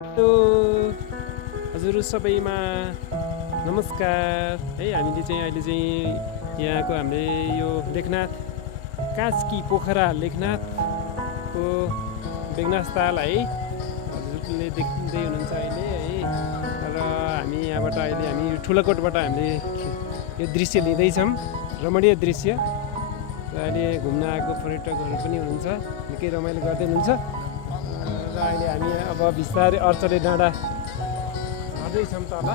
Hello हजुर सबैमा नमस्कार है। हामीले चाहिँ अहिले चाहिँ यहाँको हामीले यो लेखनाथ कास्की पोखरा लेखनाथको बेगनास ताल है हजुरले देखिँदै हुनुहुन्छ अहिले है। र हामी यहाँबाट अहिले हामी ठुलाकोटबाट हामीले यो दृश्य लिँदैछौँ, रमणीय दृश्य। र अहिले घुम्न आएको पर्यटकहरू पनि हुनुहुन्छ, निकै रमाइलो गर्दै हुनुहुन्छ। र अहिले हामी अब बिस्तारै अर्चले डाँडा झर्दैछौँ तल।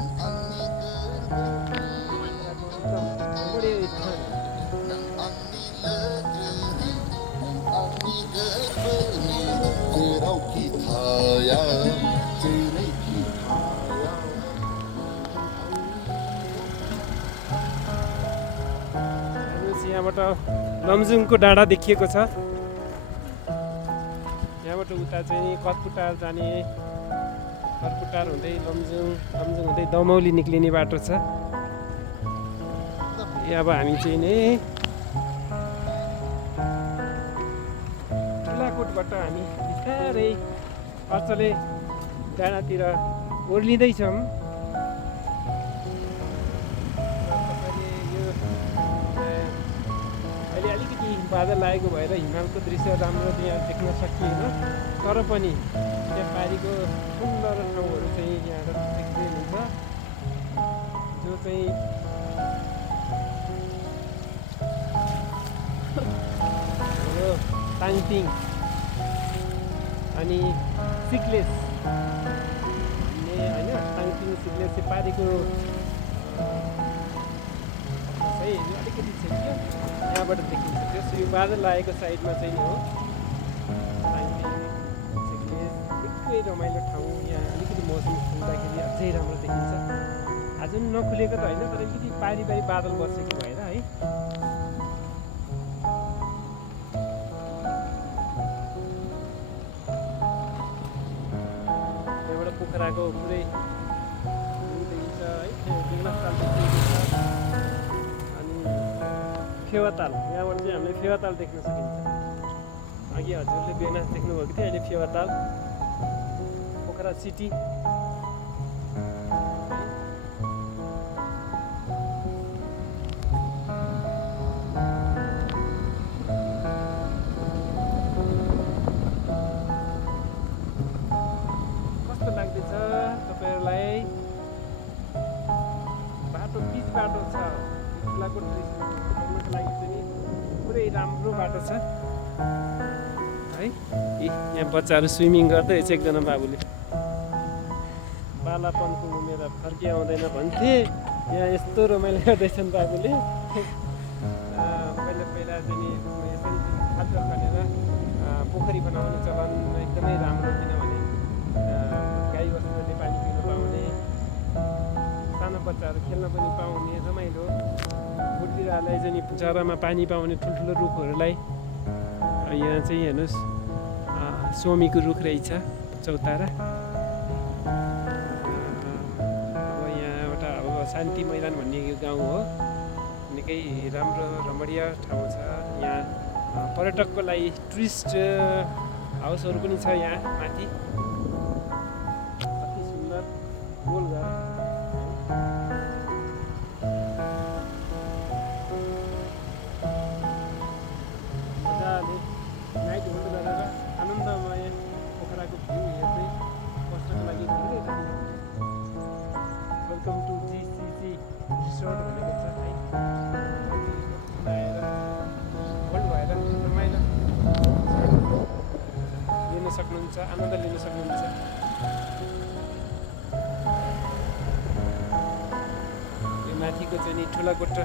यहाँबाट लमजुङको डाँडा देखिएको छ। यहाँबाट उता चाहिँ कतपुटार जाने, कतपुटार हुँदै लमजुङ, लमजुङ हुँदै दमौली निक्लिने बाटो छ। अब हामी चाहिँ नि ठुलाकोटबाट हामी बिस्तारै अर्चले डाँडातिर ओर्लिँदैछौँ। अहिले अलिकति बादल लागेको भएर हिमालको दृश्य राम्रो यहाँ देख्न सकिएन, तर पनि त्यहाँ पारिको सुन्दर ठाउँहरू चाहिँ यहाँ देख्दै हुन्छ, जो चाहिँ हाम्रो ताङपिङ अनि सिक्लेस भन्ने होइन, ताङपिङ सिक्लेस चाहिँ पारिको है अलिकति चाहिँ के यहाँबाट देखिन्छ। त्यो यो बादल लागेको साइडमा चाहिँ हो ताङपिङ सिक्लेस। निकै रमाइलो ठाउँ, यहाँ अलिकति मौसम खुल्दाखेरि अझै राम्रो देखिन्छ। आज पनि नखुलेको त होइन, तर अलिकति पारी पारी बादल बसेको भएर है। त्यहाँबाट पोखराको पुरै देखिन्छ है, बेगनास ताल देखिएको छ। अनि फेवाताल, यहाँबाट चाहिँ हामीले फेवाताल देख्न सकिन्छ। अघि हजुरले बेगनास देख्नुभएको थियो, अहिले फेवाताल, पोखरा सिटी। कस्तो लाग्दैछ तपाईँहरूलाई? बाटो पिच बाटो छ, ठुलाकोट हेर्नुको लागि चाहिँ पुरै राम्रो बाटो छ है। यहाँ बच्चाहरू स्विमिङ गर्दै रहेछ। एकजना बाबुले बालापनको उमेर फर्की आउँदैन भन्थे, यहाँ यस्तो रमाइलो गर्दैछन् बाबुले। पहिला पहिला चाहिँ यसरी खाल्डो खनेर पोखरी बनाउने चलन एकदमै राम्रो, किनभने गाई बस्तुहरूले पानी पिउन पाउने, सानो बच्चाहरू खेल्न पनि पाउने, रमाइलो। बोटबिरुवालाई चाहिँ जरामा पानी पाउने ठुल्ठुलो रुखहरूलाई। यहाँ चाहिँ हेर्नुहोस् सोमीको रुख रहेछ चौतारा। अब यहाँबाट अब शान्ति मैदान भन्ने यो गाउँ हो, निकै राम्रो रमणीय ठाउँ छ। यहाँ पर्यटकको लागि टुरिस्ट हाउसहरू पनि छ यहाँ माथि। अति सुन्दर गोलघर। मजाले नाइट होल्ड गरेर आनन्दमय पोखराको भ्यू हेर्दै बस्नको लागि धेरै राम्रो। वेलकम टु जिसिसी रिसोर्ट भनेको छ है। आएर होल्ड भएर रमाइलो लिन सक्नुहुन्छ, आनन्द लिन सक्नुहुन्छ। यो माथिको चाहिँ नि ठुलाकोट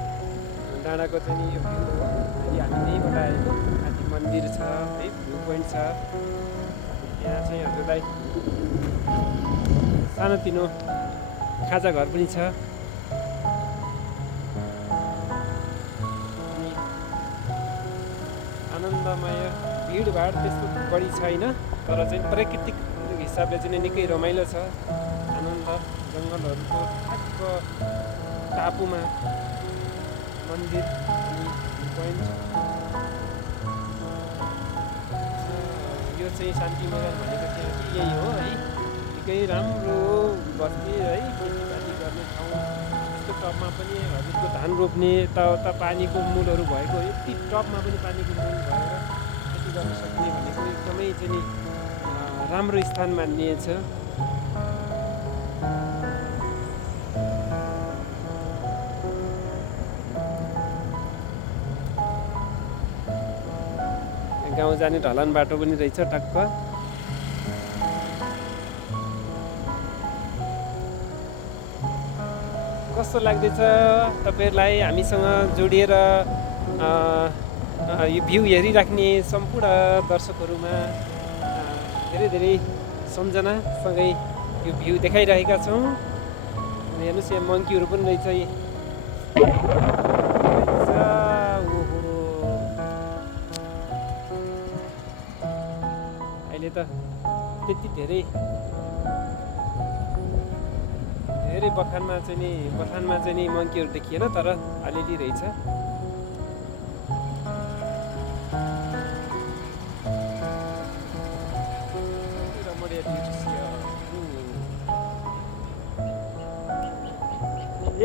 डाँडाको चाहिँ नि यो भ्यू हो। अहिले हामी यहीँबाट आएको। माथि मन्दिर छ है, भ्यू पोइन्ट छ। यहाँ चाहिँ हजुरलाई सानोतिनो खाजा घर पनि छ। अनि आनन्दमय, भिडभाड त्यस्तो बढी छैन, तर चाहिँ प्राकृतिक हिसाबले चाहिँ निकै रमाइलो छ। आनन्द, जङ्गलहरूको ठ्याक्क टापुमा मन्दिर अनि भ्यू पोइन्ट। यो चाहिँ शान्ति मैदान भनेको चाहिँ यही हो है। निकै राम्रो बस्ती है, खेतीपाती गर्ने ठाउँ। यस्तो टपमा पनि हजुरको धान रोप्ने यताउता पानीको मूलहरू भएको, यति टपमा पनि पानीको मूल भएर खेती गर्न सक्ने भनेको एकदमै चाहिँ नि राम्रो स्थान मानिएछ। गाउँ जाने ढलान बाटो पनि रहेछ टक्क। कस्तो लाग्दैछ तपाईँहरूलाई हामीसँग जोडिएर यो भ्यू हेरिराख्ने सम्पूर्ण दर्शकहरूमा धेरै धेरै सम्झनासँगै यो भ्यू देखाइरहेका छौँ। हेर्नुहोस् यहाँ मङ्कीहरू पनि रहेछ। अहिले त त्यति धेरै बखानमा चाहिँ नि मङ्कीहरू देखिएन, तर अलिअलि रहेछ।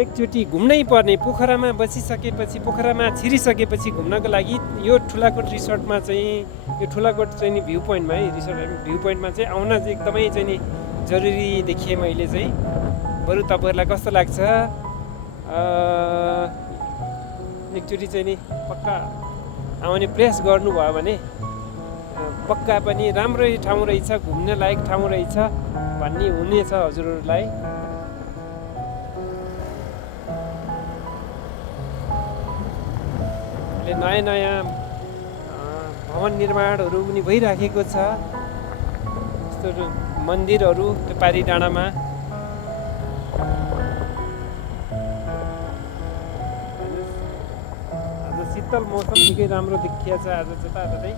एकचोटि घुम्नै पर्ने, पोखरामा बसिसकेपछि, पोखरामा छिरिसकेपछि घुम्नको लागि यो ठुलाकोट रिसोर्टमा चाहिँ, यो ठुलाकोट चाहिँ नि भ्यू पोइन्टमा है, रिसोर्ट भ्यू पोइन्टमा चाहिँ आउन चाहिँ एकदमै चाहिँ नि जरुरी देखिएँ मैले चाहिँ। बरु तपाईँहरूलाई कस्तो लाग्छ? एकचोटि चाहिँ नि पक्का आउने प्रयास गर्नुभयो भने पक्का पनि राम्रै ठाउँ रहेछ, घुम्न लायक ठाउँ रहेछ भन्ने हुनेछ हजुरहरूलाई। अहिले नयाँ नयाँ भवन निर्माणहरू पनि भइराखेको छ। यस्तो मन्दिरहरू त्यो पारी डाँडामा। शीतल मौसम निकै राम्रो देखिया छ आज। जताततै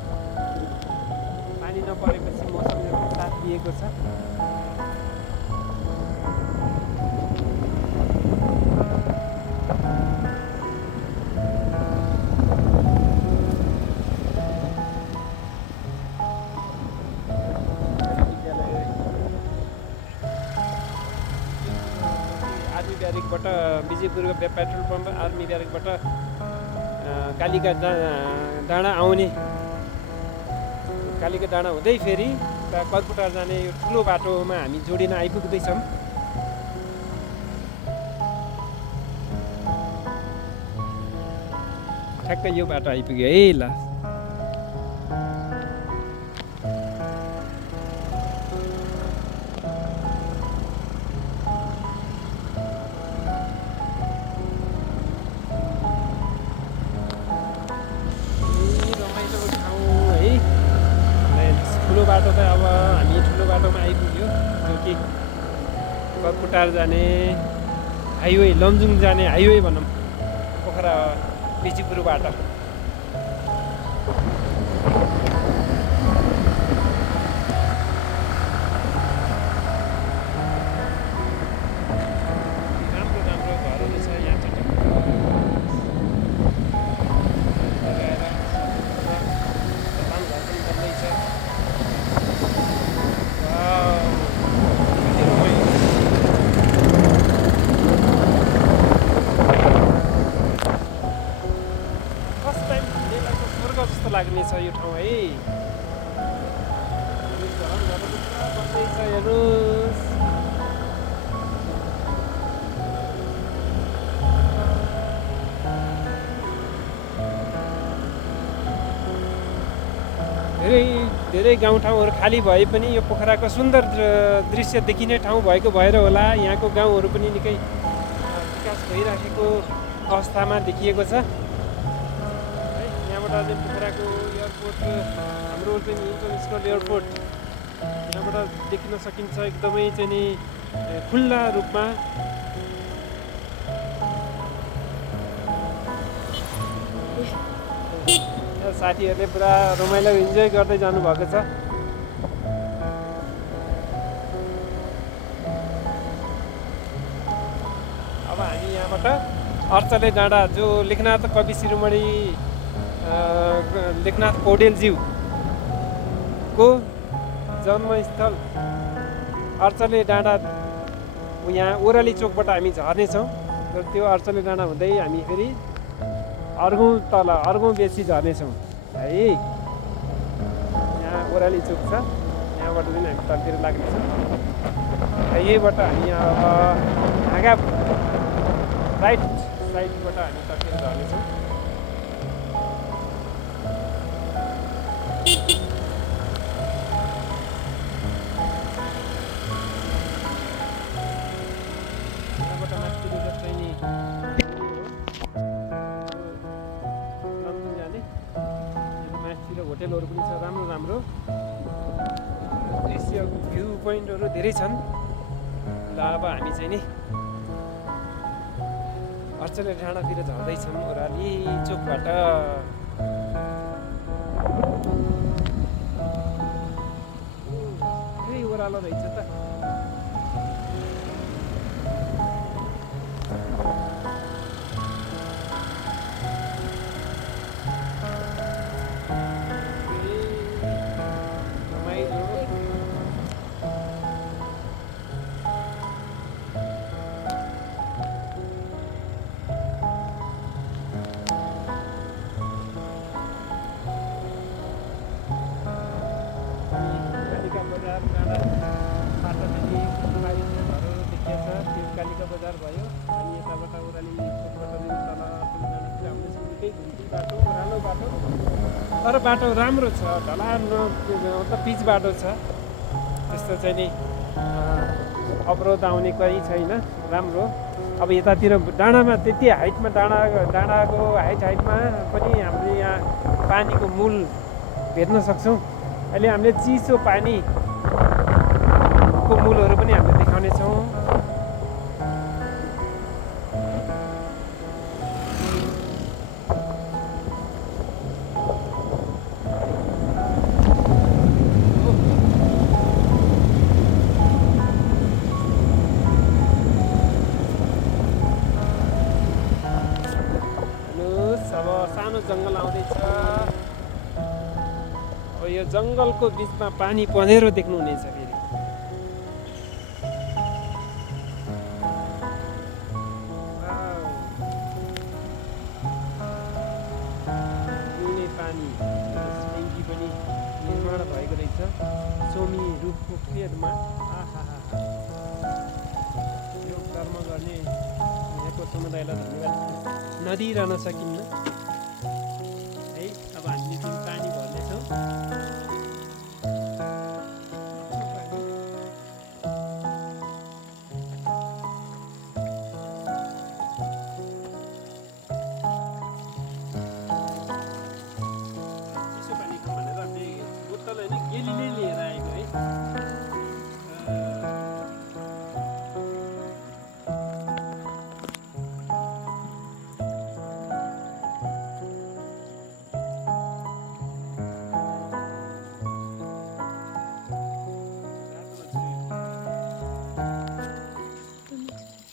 पानी नपरेपछि मौसमले साथ दिएको छ। आर्मी ब्यारेकबाट विजयपुरको पेट्रोल पम्प, आर्मी ब्यारेकबाट कालिका डाँडा आउने, कालिका डाँडा हुँदै फेरि कलकुटार जाने यो ठुलो बाटोमा हामी जोडिन आइपुग्दैछौँ। ठ्याक्कै यो बाटो आइपुग्यो है। ल बाटो त अब हामी ठुलो बाटोमा आइपुग्यो, जो कि कलकुटार जाने हाइवे, लमजुङ जाने हाइवे भनौँ, पोखरा विजयपुरबाट। राम्रो राम्रो घरहरू छ यहाँ चाहिँ। लाग्ने छ यो ठाउँ है। हेर्नुहोस् धेरै गाउँठाउँहरू खाली भए पनि यो पोखराको सुन्दर दृश्य देखिने ठाउँ भएको भएर होला यहाँको गाउँहरू पनि निकै विकास भइराखेको अवस्थामा देखिएको छ। यहाँबाट पोखराको एयरपोर्ट, हाम्रो चाहिँ इन्टरनेसनल एयरपोर्ट यहाँबाट देख्न सकिन्छ एकदमै चाहिँ नि खुल्ला रूपमा। साथीहरूले पुरा रमाइलो इन्जोय गर्दै जानुभएको छ। अब हामी यहाँबाट अर्चले डाँडा, जो लेखनाथ कवि शिरोमणि लेखनाथ पौडेलज्यूको जन्मस्थल अर्चले डाँडा यहाँ ओह्राली चोकबाट हामी झर्नेछौँ र त्यो अर्चले डाँडा हुँदै हामी फेरि अर्घौँ तल अर्घौँ बेसी झर्नेछौँ है। यहाँ ओह्राली चोक छ, यहाँबाट पनि हामी तलतिर लाग्नेछौँ र यहीबाट हामी अब हाँगा राइट साइडबाट हामी तलतिर झर्नेछौँ। यहाँबाट माथितिर चाहिँ नि लमजुङ जाने माथितिर होटेलहरू पनि छ, राम्रो राम्रो दृश्य भ्यू पोइन्टहरू धेरै छन्। ल अब हामी चाहिँ नि अर्चले डाँडातिर झर्दैछौँ ओह्राली चोकबाट। ओह्रालो रहेछ त। कालिका बजार भयो अनि यताबाट ओह्राली चोकबाट तल आउँदैछ निकै बाटो, ओह्रालो बाटो, तर बाटो राम्रो छ, ढलान मतलब पिच बाटो छ, त्यस्तो चाहिँ नि अवरोध आउने कोही छैन, राम्रो। अब यतातिर डाँडामा त्यति हाइटमा डाँडाको हाइटमा पनि हामीले यहाँ पानीको मूल भेट्न सक्छौँ। अहिले हामीले चिसो पानीको मूलहरू पनि हामीले देखाउनेछौँ। अब सानो जङ्गल आउँदैछ। अब यो जङ्गलको बिचमा पानी पँधेरो देख्नुहुनेछ फेरि। पिउने पानी ट्याङ्की पनि निर्माण भएको रहेछ सोमी रुखको फेदमा। यो कर्म गर्ने यहाँको समुदायलाई धन्यवाद नदिइरहन सकिन्न।